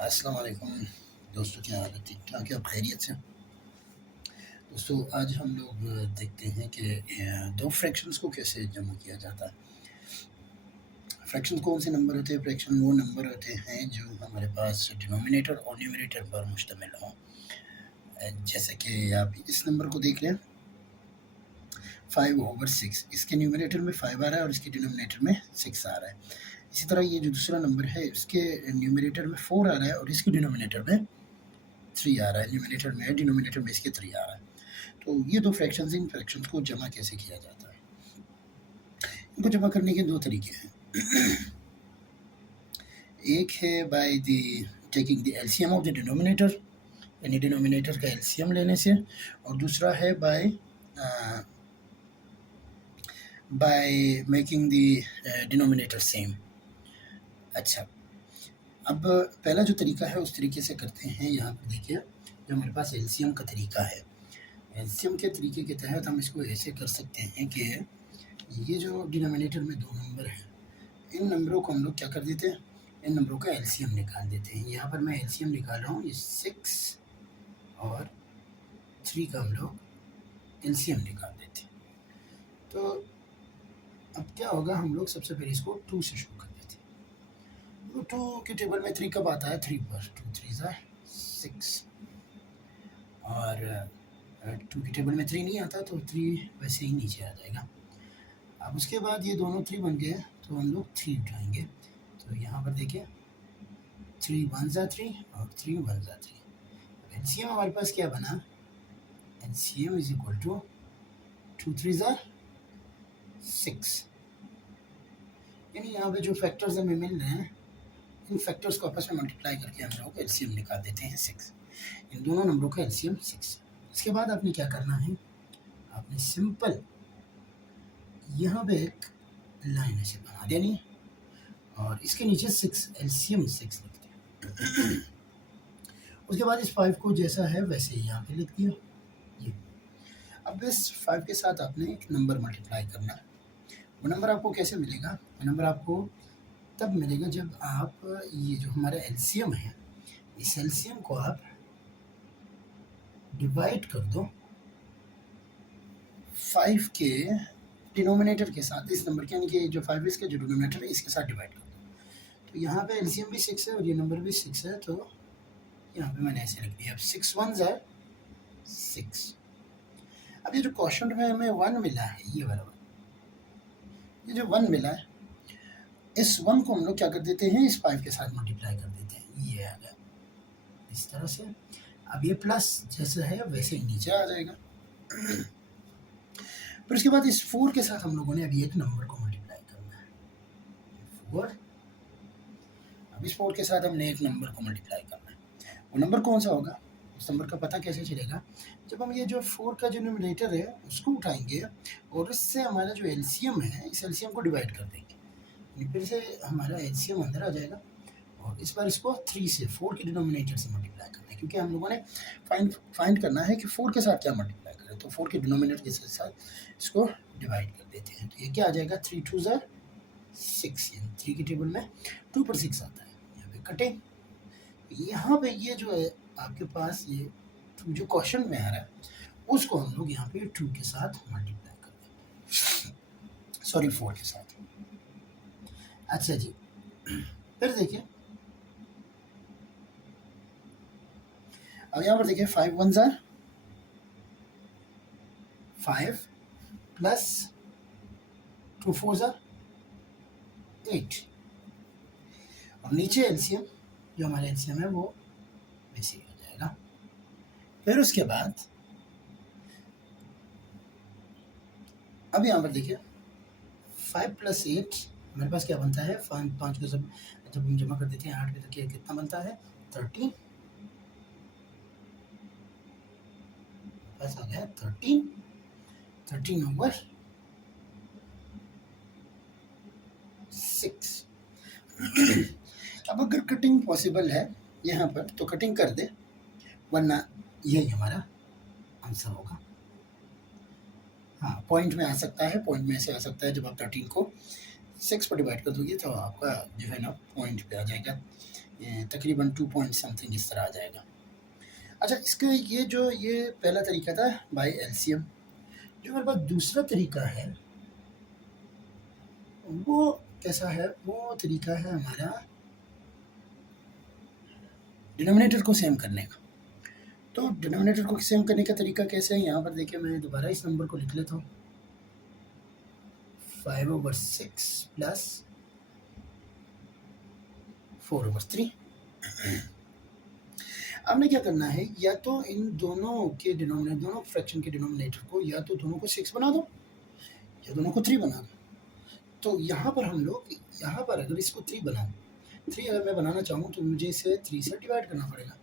अस्सलाम वालेकुम दोस्तों, क्या हाल है? ठीक ठाक है? आप खैरियत से? दोस्तों, आज हम लोग देखते हैं कि दो फ्रैक्शंस को कैसे जमा किया जाता है। फ्रैक्शन कौन से नंबर होते हैं? फ्रैक्शन वो नंबर होते हैं जो हमारे पास डिनोमिनेटर और न्यूमरेटर पर मुश्तमिल हों। जैसे कि आप इस नंबर को देख लें, 5/6। इसके न्यूमरेटर में 5 आ रहा है और इसके डिनोमिनेटर में 6 आ रहा है। इसी तरह ये जो दूसरा नंबर है, इसके न्यूमरेटर में 4 आ रहा है और इसके डिनोमिनेटर में 3 आ रहा है। न्यूमरेटर में है, डिनोमिनेटर में इसके 3 आ रहा है। तो ये दो फ्रैक्शंस, इन फ्रैक्शंस को जमा कैसे किया जाता है? इनको जमा करने के दो तरीके हैं। एक है by the taking the LCM of the denominator, यानी डिनोमिनेटर का एलसीएम लेने से, और दूसरा है by making the denominator same. अच्छा, अब पहला जो तरीका है उस तरीके से करते हैं। यहाँ पर देखिए, जो हमारे पास एलसीएम का तरीका है, एलसीएम के तरीके के तहत हम इसको ऐसे कर सकते हैं कि ये जो डिनोमिनेटर में दो नंबर हैं, इन नंबरों को हम लोग क्या कर देते हैं, इन नंबरों का एलसीएम निकाल देते हैं। यहाँ पर मैं एलसीएम निकाल रहा हूँ, ये 6 और 3 का हम लोग एलसीएम निकाल देते हैं। तो अब क्या होगा, हम लोग सबसे पहले इसको 2 से शुरू कर देते हैं। तो 2 के टेबल में 3 कब आता है? 3 पर। 2 3 6, और 2 के टेबल में 3 नहीं आता तो 3 वैसे ही नीचे आ जाएगा। अब उसके बाद ये दोनों 3 बन गए तो हम लोग 3 उठाएंगे। तो यहाँ पर देखिए, 3 1 3 और 3 1 3। एलसीएम हमारे पास क्या बना? LCM is equal to 2 3 6। यानी यहाँ पे जो फैक्टर्स हमें मिल रहे हैं, इन फैक्टर्स को आपस में मल्टीप्लाई करके हम लोग एलसीएम निकाल देते हैं 6। इन दोनों नंबरों का एलसीएम 6। इसके बाद आपने क्या करना है, आपने सिंपल यहाँ पे एक लाइन ऐसे बना देनी है और इसके नीचे 6, एलसीएम 6 लिखते हैं। उसके बाद इस 5 को जैसा है वैसे ही यहाँ पे लिख दिया ये। अब इस 5 के साथ आपने एक नंबर मल्टीप्लाई करना है। वो नंबर आपको कैसे मिलेगा? वो नंबर आपको तब मिलेगा जब आप ये जो हमारा एलसीएम है, इस एलसीएम को आप डिवाइड कर दो 5 के डिनोमिनेटर के साथ, इस नंबर के, यानी कि जो 5 इसका जो डिनोमिनेटर है इसके साथ डिवाइड कर दो। तो यहाँ पे एलसीएम भी 6 है और ये नंबर भी 6 है, तो यहाँ पे मैंने ऐसे लिख दिया। अब 6 1 6। अब ये जो क्वेश्चन में हमें 1 मिला है, ये वाला 1, ये जो 1 मिला है, इस 1 को हम लोग क्या कर देते हैं, इस 5 के साथ मल्टीप्लाई कर देते हैं। ये आ गया इस तरह से। अब ये प्लस जैसे है वैसे ही नीचे आ जाएगा। फिर उसके बाद इस 4 के साथ हम लोगों ने अभी एक नंबर को मल्टीप्लाई करना है, 4। अब इस 4 के साथ हमने एक नंबर को मल्टीप्लाई करना है। वो नंबर कौन सा होगा, उस नंबर का पता कैसे चलेगा? जब हम ये जो 4 का जो न्यूमरेटर है उसको उठाएंगे और इससे हमारा जो एलसीएम है, इस एलसीएम को डिवाइड कर देंगे। फिर से हमारा एलसीएम अंदर आ जाएगा और इस बार इसको 3 से, 4 के डिनोमिनेटर से मल्टीप्लाई करना है, क्योंकि हम लोगों ने फाइंड करना है कि 4 के साथ क्या मल्टीप्लाई करें। तो 4 के डिनोमिनेटर के साथ इसको डिवाइड कर देते हैं। तो ये क्या आ जाएगा, 3 2 6। 3 के टेबल में 2 पर 6 आता है। यहाँ पे कटे, यहाँ पे ये जो है आपके पास, ये जो क्वेश्चन में आ रहा है उसको हम लोग यहाँ पे 2 के साथ मल्टीप्लाई कर देंगे, सॉरी 4 के साथ। अच्छा जी, फिर देखिए, अब यहाँ पर देखिए 5 1 5 प्लस 2 4 8, और नीचे एलसीएम, जो हमारा एलसीएम है वो वैसे ही हो जाएगा। फिर उसके बाद अब यहाँ पर देखिए 5 + 8 हमारे पास क्या बनता है, 5 को जब हम जमा कर देते हैं 8 पे, तो क्या कितना बनता है, 13। पास आ गया 13/6। अब अगर कटिंग पॉसिबल है यहाँ पर तो कटिंग कर दे, वरना यही हमारा आंसर होगा। हाँ, पॉइंट में आ सकता है, पॉइंट में ऐसे आ सकता है, जब आप 13 को 6 पर डिवाइड कर दोगे तो आपका जो है ना पॉइंट पे आ जाएगा। तकरीबन 2 पॉइंट समथिंग इस तरह आ जाएगा। अच्छा, इसका ये पहला तरीका था बाय एलसीएम। जो मेरे पास दूसरा तरीका है वो कैसा है? वो तरीका है हमारा डिनोमिनेटर को सेम करने का। तो डिनोमिनेटर को सेम करने का तरीका कैसे है? यहाँ पर देखिए, मैं दोबारा इस नंबर को लिख लेता हूँ, 5/6 प्लस 4/3। आपने क्या करना है, या तो इन दोनों के डिनोमिनेटर, दोनों फ्रैक्शन के डिनोमिनेटर को या तो दोनों को 6 बना दो या दोनों को 3 बना दो। तो यहाँ पर हम लोग, यहाँ पर अगर इसको 3 बनाऊँ, 3 अगर मैं बनाना चाहूँ तो मुझे इसे 3 से डिवाइड करना पड़ेगा,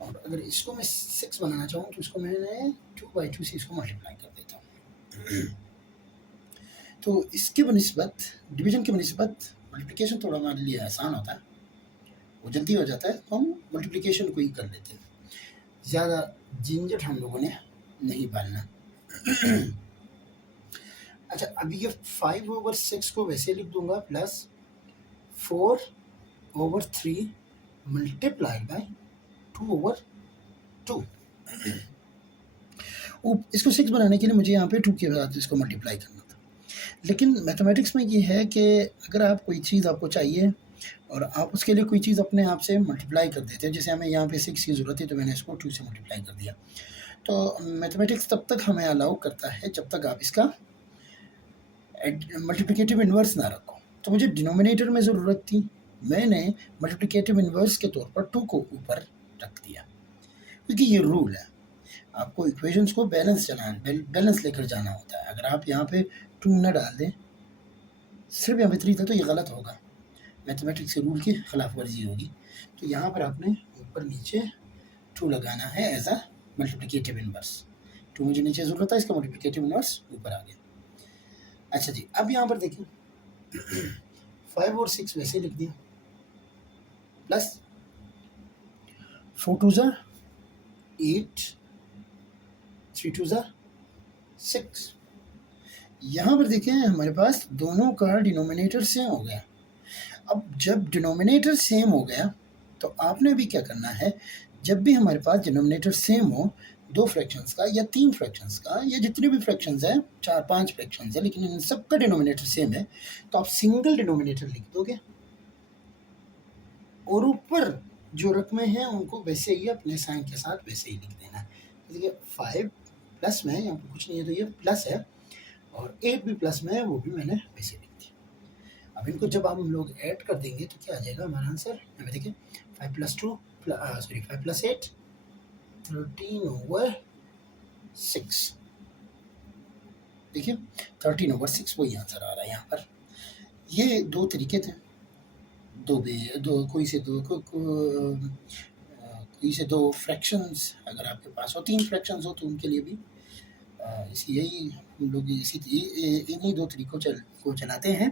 और अगर इसको मैं 6 बनाना चाहूँ तो इसको मैंने 2/2 से इसको मल्टीप्लाई कर देता हूँ। तो इसके बनिस्बत, डिवीजन के बनिस्बत मल्टीप्लिकेशन थोड़ा हमारे लिए आसान होता है, वो जल्दी हो जाता है, तो हम मल्टीप्लिकेशन को ही कर लेते हैं, ज़्यादा झंझट हम लोगों ने नहीं पालना। अच्छा, अभी ये 5/6 को वैसे लिख दूंगा, प्लस 4/3 मल्टीप्लाइड बाय 2/2। इसको 6 बनाने के लिए मुझे यहाँ पे 2 के साथ इसको मल्टीप्लाई करना था। लेकिन मैथमेटिक्स में ये है कि अगर आप कोई चीज़ आपको चाहिए और आप उसके लिए कोई चीज़ अपने आप से मल्टीप्लाई कर देते हैं, जैसे हमें यहाँ पे 6 की ज़रूरत है तो मैंने इसको 2 से मल्टीप्लाई कर दिया। तो मैथमेटिक्स तब तक हमें अलाउ करता है जब तक आप इसका मल्टीप्लिकेटिव इन्वर्स ना रखो। तो मुझे डिनोमिनेटर में ज़रूरत थी, मैंने मल्टीप्लिकेटिव इन्वर्स के तौर पर 2 को ऊपर रख दिया, क्योंकि ये रूल है, आपको इक्वेशंस को बैलेंस लेकर जाना होता है। अगर आप यहाँ पे 2 न डाल दें, सिर्फ यहाँ पे 3 था, तो ये गलत होगा, मैथमेटिक्स के रूल की खिलाफ वर्जी होगी। तो यहाँ पर आपने ऊपर नीचे 2 लगाना है एज अ मल्टीप्लिकेटिव इन्वर्स। 2 मुझे नीचे ज़रूरत है, इसका मल्टीप्लिकेटिव इन्वर्स ऊपर आ गया। अच्छा जी, अब यहाँ पर देखिए 5 और 6 वैसे लिख दिया, प्लस 4 2 ज़ा 8, 3 2 ज़ा 6। यहाँ पर देखिए हमारे पास दोनों का डिनोमिनेटर सेम हो गया। अब जब डिनोमिनेटर सेम हो गया तो आपने भी क्या करना है, जब भी हमारे पास डिनोमिनेटर सेम हो, 2 फ्रैक्शंस का या 3 फ्रैक्शंस का या जितने भी फ्रैक्शंस हैं, 4-5 फ्रैक्शंस हैं, लेकिन इन सब का डिनोमिनेटर सेम है, तो आप सिंगल डिनोमिनेटर लिख दोगे और ऊपर जो रकमें हैं उनको वैसे ही अपने साइन के साथ वैसे ही लिख देना है। देखिए 5 प्लस में यहाँ पर कुछ नहीं है तो ये प्लस है, और 8 भी प्लस में है, वो भी मैंने वैसे लिख दिया। अब इनको जब हम लोग ऐड कर देंगे तो क्या आ जाएगा हमारा आंसर? यहाँ पे देखिए 5 + 2 5 + 8 13/6। देखिए 13/6 वही आंसर आ रहा है यहाँ पर। ये 2 तरीके थे, कोई से 2 फ्रैक्शंस अगर आपके पास हो, 3 फ्रैक्शंस हो तो उनके लिए भी यही हम लोग इन्हीं 2 तरीकों को चलाते हैं।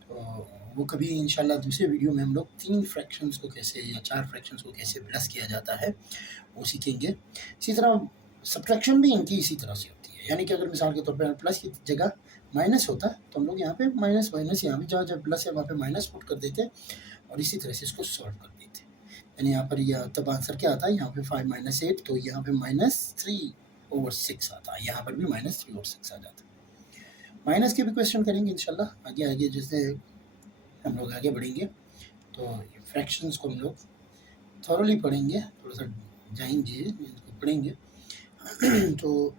तो वो कभी इंशाल्लाह दूसरे वीडियो में हम लोग 3 फ्रैक्शंस को कैसे या 4 फ्रैक्शंस को कैसे प्लस किया जाता है वो सीखेंगे। इसी तरह सब्ट्रैक्शन भी इनकी इसी तरह से होती है, यानी कि अगर मिसाल के तौर पर प्लस की जगह माइनस होता तो हम लोग यहाँ पे माइनस यहाँ पे जहाँ प्लस है वहाँ पे माइनस पुट कर देते और इसी तरह से इसको सॉल्व कर देते। यानी यहाँ पर यह तब आंसर क्या आता है, यहाँ पे 5 - 8 तो यहाँ पे -3/6 आता है, यहाँ पर भी -3/6 आ जाता है। माइनस के भी क्वेश्चन करेंगे इंशाल्लाह आगे जैसे हम लोग आगे बढ़ेंगे तो फ्रैक्शंस को हम लोग थॉरली पढ़ेंगे, थोड़ा सा जाएंगे इनको पढ़ेंगे। तो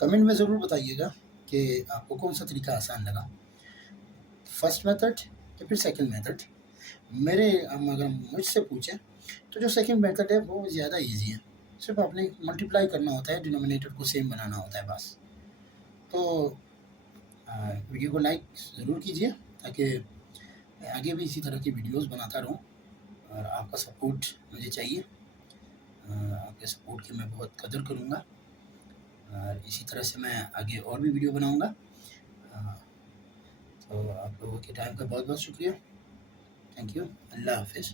कमेंट में ज़रूर बताइएगा कि आपको कौन सा तरीका आसान लगा, फर्स्ट मेथड या फिर सेकंड मेथड। अगर मुझसे पूछें तो जो सेकंड मेथड है वो ज़्यादा इजी है, सिर्फ आपने मल्टीप्लाई करना होता है, डिनोमिनेटर को सेम बनाना होता है बस। तो वीडियो को लाइक ज़रूर कीजिए ताकि मैं आगे भी इसी तरह की वीडियोस बनाता रहूं, और आपका सपोर्ट मुझे चाहिए। आपके सपोर्ट की मैं बहुत कदर करूंगा, और इसी तरह से मैं आगे और भी वीडियो बनाऊंगा। तो आप लोगों के टाइम का बहुत बहुत शुक्रिया। Thank you. अल्लाह हाफिज़।